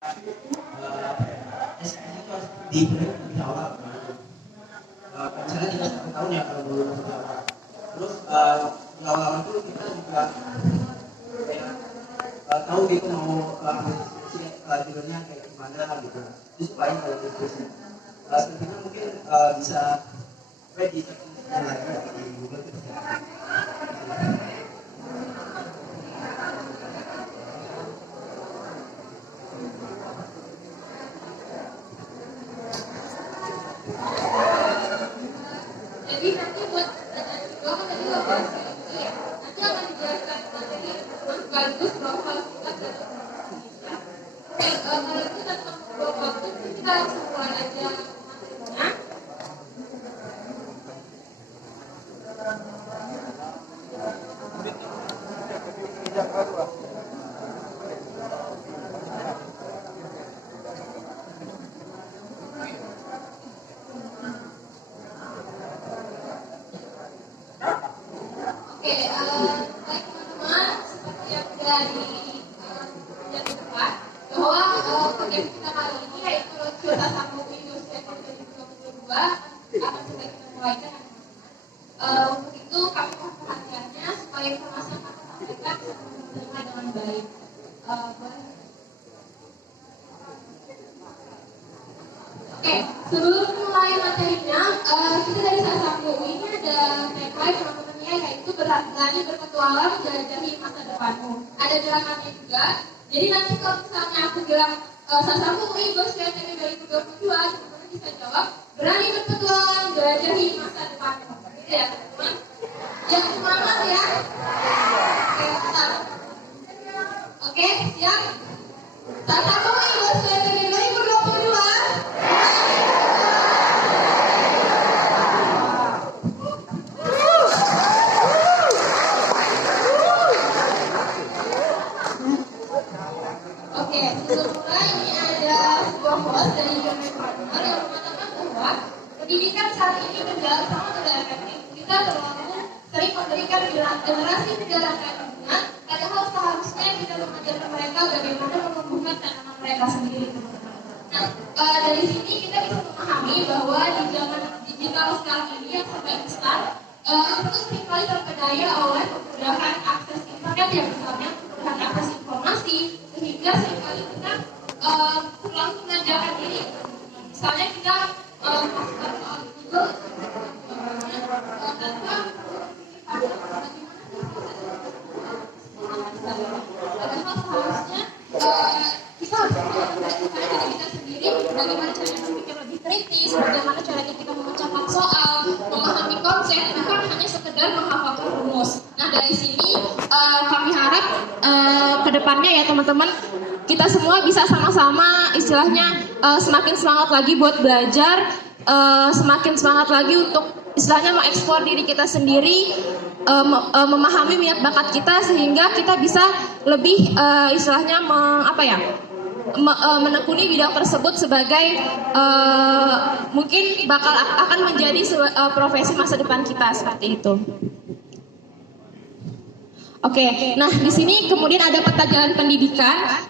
SKS itu harus diberi lebih awal. Misalnya di 1 tahun ya kalau dulu lebih awal. Terus di awal itu kita juga kayak tahu gitu mau judulnya kayak gimana gitu. Itu supaya kalau diskusi tentunya mungkin bisa di lagi di Google itu. Jadi nanti buat juga kan tadi lo bahas itu ya, nanti akan dijelaskan materi sekaligus profil singkat dan Indonesia. Oke, kalau itu tentang waktu itu kita langsung mulai aja materinya. Oke, baik teman-teman, seperti yang sudah yang depan, bahwa program kita kali ini yaitu Curta Sambung Industri Ekonomi 2022 akan segera kita mulaikan. Untuk itu kami mohon perhatiannya supaya informasi yang kami sampaikan bisa diterima dengan baik. Oke, sebelum mulai materinya, kita dari Sambung ini ada tagline teman-temannya yaitu berani berpetualang jelajahi masa depanmu. Ada gerakannya juga. Jadi nanti kalau misalnya aku bilang Sambung ini Bos PTN 2022, teman-teman bisa jawab berani berpetualang jelajahi masa depanmu. Gitu ya teman-teman. Yang semangat ya. Oke, mantap. Oke, siap. Sambung ini Bos PTN 2022. Oke, sebelum mulai ini ada sebuah quote dari Jeremy Partner yang mengatakan bahwa pendidikan saat ini berjalan sangat tidak efektif. Kita terlalu sering memberikan generasi muda rangkaian lingkungan, padahal seharusnya kita mengajarkan mereka bagaimana menumbuhkan tanaman mereka sendiri, teman-teman. Nah, dari sini kita bisa memahami bahwa di zaman digital sekarang ini yang serba instan, itu seringkali terpedaya oleh kemudahan akses internet yang misalnya kemudahan akses informasi, sehingga seringkali kita langsung mengajarkan diri. Misalnya kita masukkan soal Google, tanpa bagaimana padahal seharusnya kita harus mempelajari diri kita sendiri, bagaimana caranya berpikir lebih kritis, bagaimana caranya kita memecahkan soal, memahami konsep, bukan hanya sekedar menghafalkan rumus. Nah, dari sini kami harap kedepannya ya teman-teman, kita semua bisa sama-sama istilahnya semakin semangat lagi buat belajar, semakin semangat lagi untuk istilahnya mengeksplor diri kita sendiri, memahami minat bakat kita sehingga kita bisa lebih istilahnya menekuni bidang tersebut sebagai mungkin akan menjadi profesi masa depan kita seperti itu. Oke, nah di sini kemudian ada peta jalan pendidikan.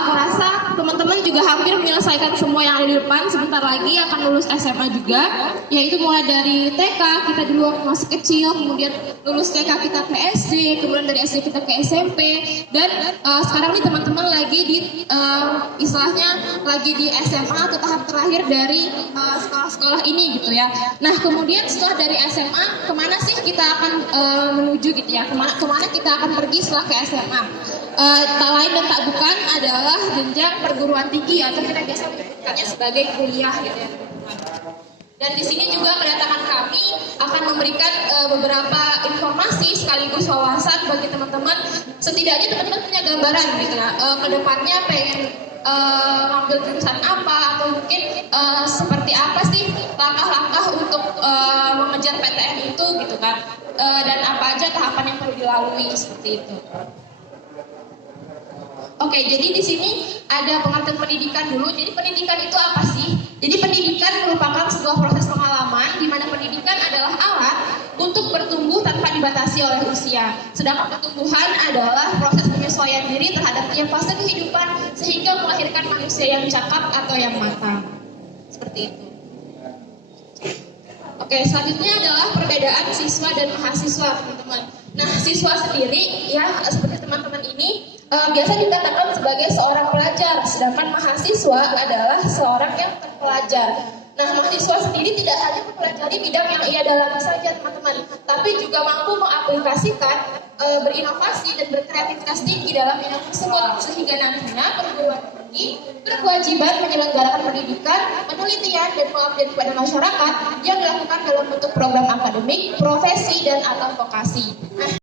Aku rasa teman-teman juga hampir menyelesaikan semua yang ada di depan. Sebentar lagi akan lulus SMA juga, yaitu mulai dari TK kita dulu masih kecil, kemudian lulus TK kita ke SD, kemudian dari SD kita ke SMP, dan sekarang nih teman-teman lagi di istilahnya lagi di SMA atau tahap terakhir dari sekolah-sekolah ini gitu ya. Nah kemudian setelah dari SMA kemana sih kita akan menuju gitu ya? Kemana kita akan pergi setelah ke SMA? Tak lain dan tak bukan adalah jenjang perguruan tinggi atau kita biasa menyebutkannya sebagai kuliah gitu ya. Dan di sini juga kedatangan kami akan memberikan beberapa informasi sekaligus wawasan bagi teman-teman. Setidaknya teman-teman punya gambaran gitu ya. Kedepannya pengen ngambil jurusan apa atau mungkin seperti apa sih langkah-langkah untuk mengejar PTN itu gitu kan. Dan apa aja tahapan yang perlu dilalui seperti itu. Oke, jadi di sini ada pengertian pendidikan dulu. Jadi pendidikan itu apa sih? Jadi pendidikan merupakan sebuah proses pengalaman di mana pendidikan adalah alat untuk bertumbuh tanpa dibatasi oleh usia. Sedangkan pertumbuhan adalah proses penyesuaian diri terhadap tiap fase kehidupan sehingga melahirkan manusia yang cakap atau yang matang. Seperti itu. Oke, selanjutnya adalah perbedaan siswa dan mahasiswa, teman-teman. Nah, siswa sendiri, ya seperti teman-teman ini, biasa dikatakan sebagai seorang pelajar, sedangkan mahasiswa adalah seorang yang terpelajar. Nah, mahasiswa sendiri tidak hanya mempelajari bidang yang ia dalami saja, teman-teman, tapi juga mampu mengaplikasikan, berinovasi dan berkreativitas tinggi dalam bidang tersebut, sehingga nantinya perguruan tinggi berkewajiban menyelenggarakan pendidikan, penelitian, dan pengabdian kepada masyarakat yang dilakukan dalam bentuk program akademik, profesi, dan atau vokasi. Nah,